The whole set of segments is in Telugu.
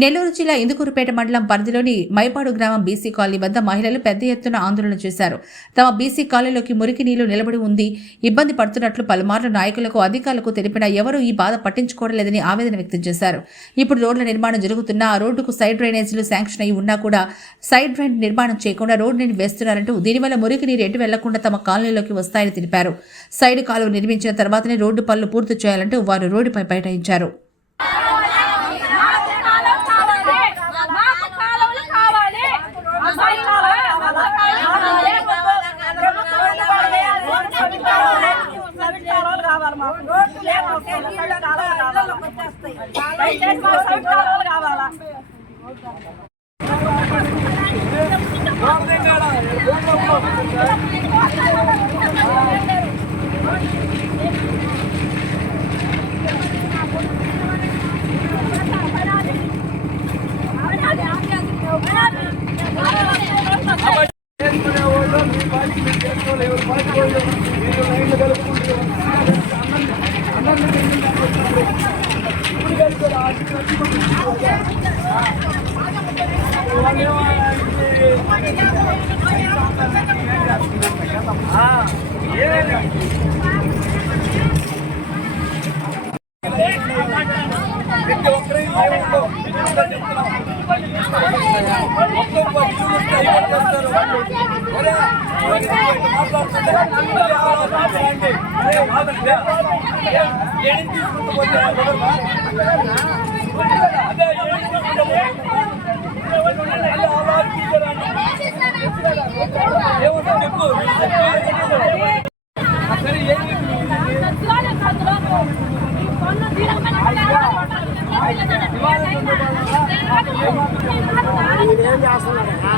నెల్లూరు జిల్లా ఇందుకూరుపేట మండలం పరిధిలోని మైపాడు గ్రామం బీసీ కాలనీ వద్ద మహిళలు పెద్ద ఎత్తున ఆందోళన చేశారు. తమ బీసీ కాలనీలోకి మురికి నీళ్ళు నిలబడి ఉంది. ఇబ్బంది పడుతున్నట్లు పలుమార్లు నాయకులకు అధికారులకు తెలిపినా ఎవరూ ఈ బాధ పట్టించుకోవడలేదని ఆవేదన వ్యక్తం చేశారు. ఇప్పుడు రోడ్ల నిర్మాణం జరుగుతున్నా ఆ రోడ్డుకు సైడ్ డ్రైనేజీలు శాంక్షన్ అయి ఉన్నా కూడా సైడ్ డ్రైన్ నిర్మాణం చేయకుండా రోడ్డుని వేస్తున్నారంటూ దీనివల్ల మురికి నీరు ఎటు వెళ్ళకుండా తమ కాలనీలోకి వస్తాయని తెలిపారు. సైడ్ కాలువ నిర్మించిన తర్వాతనే రోడ్డు పనులు పూర్తి చేయాలంటూ వారు రోడ్డుపై బైఠాయించారు మాకు కాలం కావాలి మాకు కాలువలు కావాలి అసలు కాలువ కావాలి ప్రభుత్వం కావాలి సబ్ కావాలి సబ్ కాలువలు కావాలి మాకు రోడ్లు లేవు సబ్ కాలువలు కావాలి దయచేసి ప్రతి ఒక్కరి జీవితంలో మొత్తం మాట్లాడుతుంటే ఏం చేస్తున్నాడు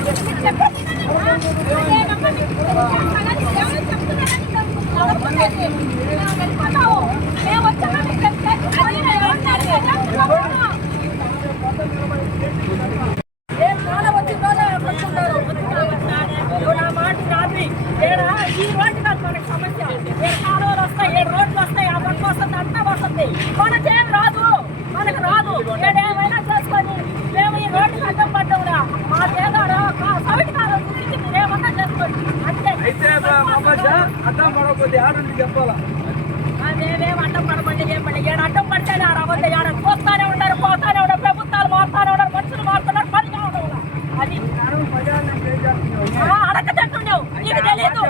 మాకు వస్తుంది కాలువలు వస్తుంది మనకేం రాదు మనకు రాదు ఏడేమైనా చేసుకొని మేము ఈ రోడ్డు అడ్డం పడ్డంలా మా చేదాడ సవిటి కాలం చూసి మీరేమన్నా చేసుకోండి అంతే అయితే అడ్డం పడకపోతే ఆడండి చెప్పాలా? మేమేం అడ్డం పడమండి చెప్పండి ఏడు అడ్డం పడితేనే ఆ రవ్వండి ఏడ పోతానే ఉన్నారు పోతానే ఉన్నారు ప్రభుత్వాలు మారుతానే ఉన్నారు మనుషులు మారుతున్నారు పని కావడం అది ఆ, అడగదంటుండవు నీకు తెలీదు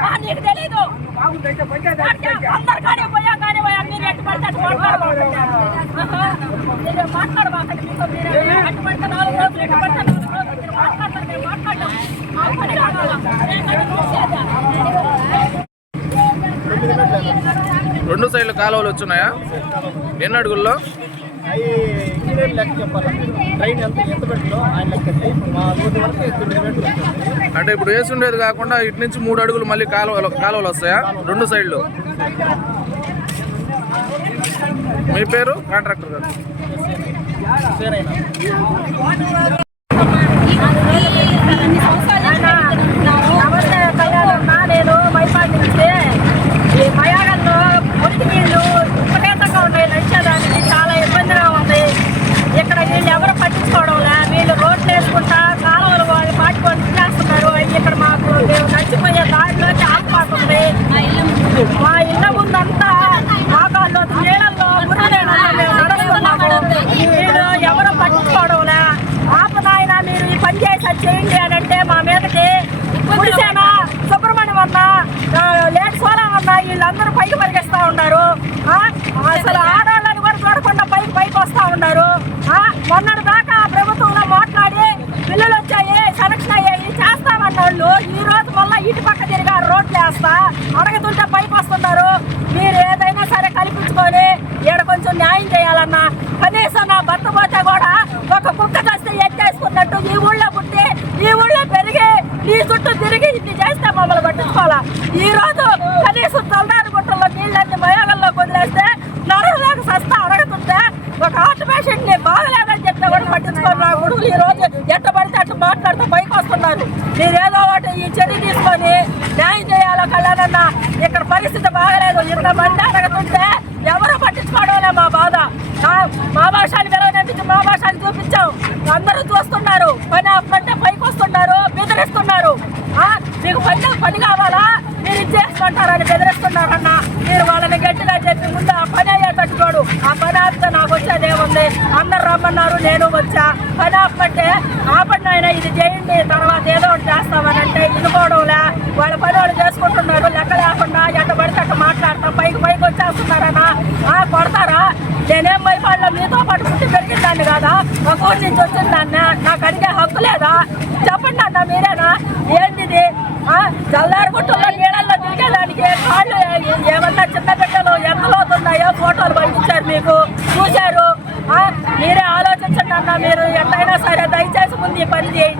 ఆ, నీకు తెలీదు బాగుందైతే పంచాయతీ అంటే అందరు కానీ పోయా కానీ పోయా మీరు ఎట్టు పడితే అటు మాట్లాడబాకండి ఆహా, మీరు మాట్లాడబాకండి మీతో మీరే అటు పడితే నాలుగు రోజులు ఇటు పడితే నాలుగు రోజులు మీరు మాట్లాడతారు మేము మాట్లాడడం మా పని కావాలా నేను కానీ చూసేదా రెండు సైడ్ల కాలువలు వచ్చున్నాయా? ఎన్ని అడుగుల్లో? అంటే ఇప్పుడు వేసి ఉండేది కాకుండా ఇటు నుంచి మూడు అడుగులు మళ్ళీ కాలువలు కాలువలు వస్తాయా? రెండు సైడ్లు. మీ పేరు? కాంట్రాక్టర్ గారు. అన్నా కనీసం నా భర్త పోతే కూడా ఒక కుక్క కస్తే ఎత్తేసుకున్నట్టు ఈ ఊళ్ళో పుట్టి ఈ ఊళ్ళో పెరిగి నీ చుట్టూ తిరిగి ఇన్ని చేస్తే మమ్మల్ని పట్టించుకోవాలా? ఈ రోజు కనీసం తొలనాడు గుట్టల్లో నీళ్ళన్ని మయోగల్లో వదిలేస్తే నరలోకి సస్తా అడగతుంటే ఒక ఆటోమేషన్ని బాగలేదని చెప్తే కూడా పట్టించుకోరు నా కొడుకులు. ఈ రోజు ఎట్ట పడితే అటు మాట్లాడుతూ పైకి వస్తున్నారు. నేనేదో ఒకటి ఈ చర్య తీసుకొని న్యాయం చేయాలో కళ్యాణన్న? ఇక్కడ పరిస్థితి బాగలేదు. ఇంతమంది అడగతుంటే ఎవరు పట్టించుకోవడం మా బాధ నా- మా భాషాన్ని చూపించాం అందరూ చూస్తున్నారు. పని అప్పుడంటే పైకి వస్తున్నారు బెదిరిస్తున్నారు. మీకు పని పని కావాలా? మీరు ఇచ్చేసుకుంటారని బెదిరిస్తున్నారన్న. మీరు వాళ్ళని గట్టిగా చెప్పి ముందు ఆ పని అయ్యేటట్టు చూడు. ఆ పని ఆపితే నాకు వచ్చేదేముంది అందరు రమ్మన్నారు నేను వచ్చా. పని ఆపంటే ఆపండి ఆయన ఇది చేయండి. తర్వాత ఏదో ఒకటి చేస్తామని అంటే వినుకోవడంలే వాళ్ళ పని వాళ్ళు చేసుకుంటున్నారు. పడితే పైకి పైకి వచ్చేస్తున్నారన్నా ఆ, కొడతారా? నేనేం భయపడలే మీతో పాటు పుట్టి పెరిగిందాన్ని కదా? ఒక ఊరి నుంచి వచ్చిందాన్ని నాకు అడిగే హక్కు లేదా? చెప్పండి అన్న మీరేనా? ఏంటిది? చల్లారి గుట్టల్లో నీళ్ళల్లో తిరిగేదానికి కాళ్ళు ఏమన్నా చిన్న బిడ్డలు ఎంత లోతున్నాయో ఫోటోలు పంపించారు మీకు? చూశారు? మీరే ఆలోచించండి అన్న మీరు ఎట్టయినా సరే దయచేసి ముందు ఈ పని చేయండి.